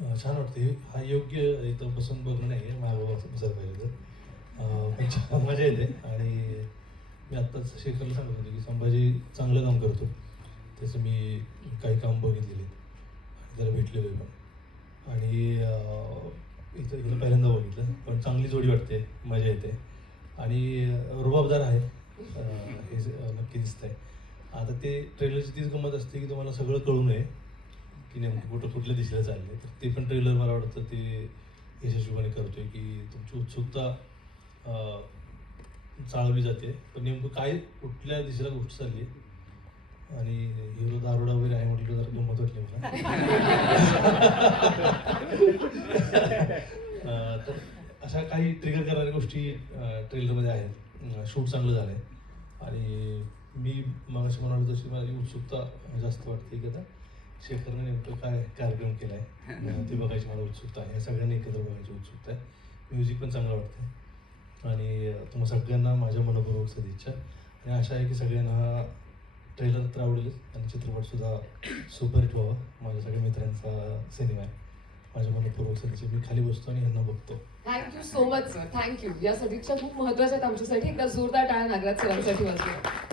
छान वाटते. हा योग्य इथं बसून बघणं नाही आहे, मागं बसायला पाहिजे तर. पण छान मजा येते. आणि मी आत्ताच शेखरला सांगत होतो की संभाजी चांगलं काम करतो. त्याचं मी काही काम बघितलेले आहेत आणि त्याला भेटलेलो आहे पण. आणि इथं इथं पहिल्यांदा बघितलं, पण चांगली जोडी वाटते, मजा येते आणि रुबाबदार आहे. नक्की दिसतंय. आता ते ट्रेलरची तीच गंमत असते की तुम्हाला सगळं कळू नये की नेमकं कुठल्या दिशेला चाललंय. तर ते पण ट्रेलर मला वाटतं ते यशस्वीपणे करतोय की तुमची उत्सुकता चाळवली जाते, पण नेमकं काय कुठल्या दिशेला गोष्ट चालली आहे. आणि हिरो दारुडा वगैरे आहे म्हटलं जरा गंमत वाटली मला. तर अशा काही ट्रिगर करणाऱ्या गोष्टी ट्रेलरमध्ये आहेत. शूट चांगलं झालं आहे आणि मी मगाशी म्हणालो तशी माझी उत्सुकता जास्त वाटते की आता शेखरने नेमकं काय कार्यक्रम केला आहे ते बघायची मला उत्सुकता आहे. या सगळ्यांनी एकत्र बघायची उत्सुकता आहे. म्युझिक पण चांगलं वाटतं आणि तुम्हा सगळ्यांना माझ्या मनपूर्वक सदिच्छा. आणि आशा आहे की सगळ्यांना हा ट्रेलर तर आवडेलच आणि चित्रपटसुद्धा सुपरहिट व्हावा. माझ्या सगळ्या मित्रांचा सिनेमा आहे. माझ्या मनपूर्वक सदिच्छा. मी खाली बसतो आणि ह्यांना बघतो. Thank you so much sir, thank you. या सदिच्छा खूप महत्त्वाच्या आहेत आमच्यासाठी. एकदा जोरदार टाळ्या नागराज सरांसाठी वाजवा.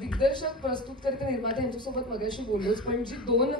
दिग्दर्शक, प्रस्तुतकर्ते, निर्माते यांच्यासोबत मगाशी बोललोच, पण जी दोन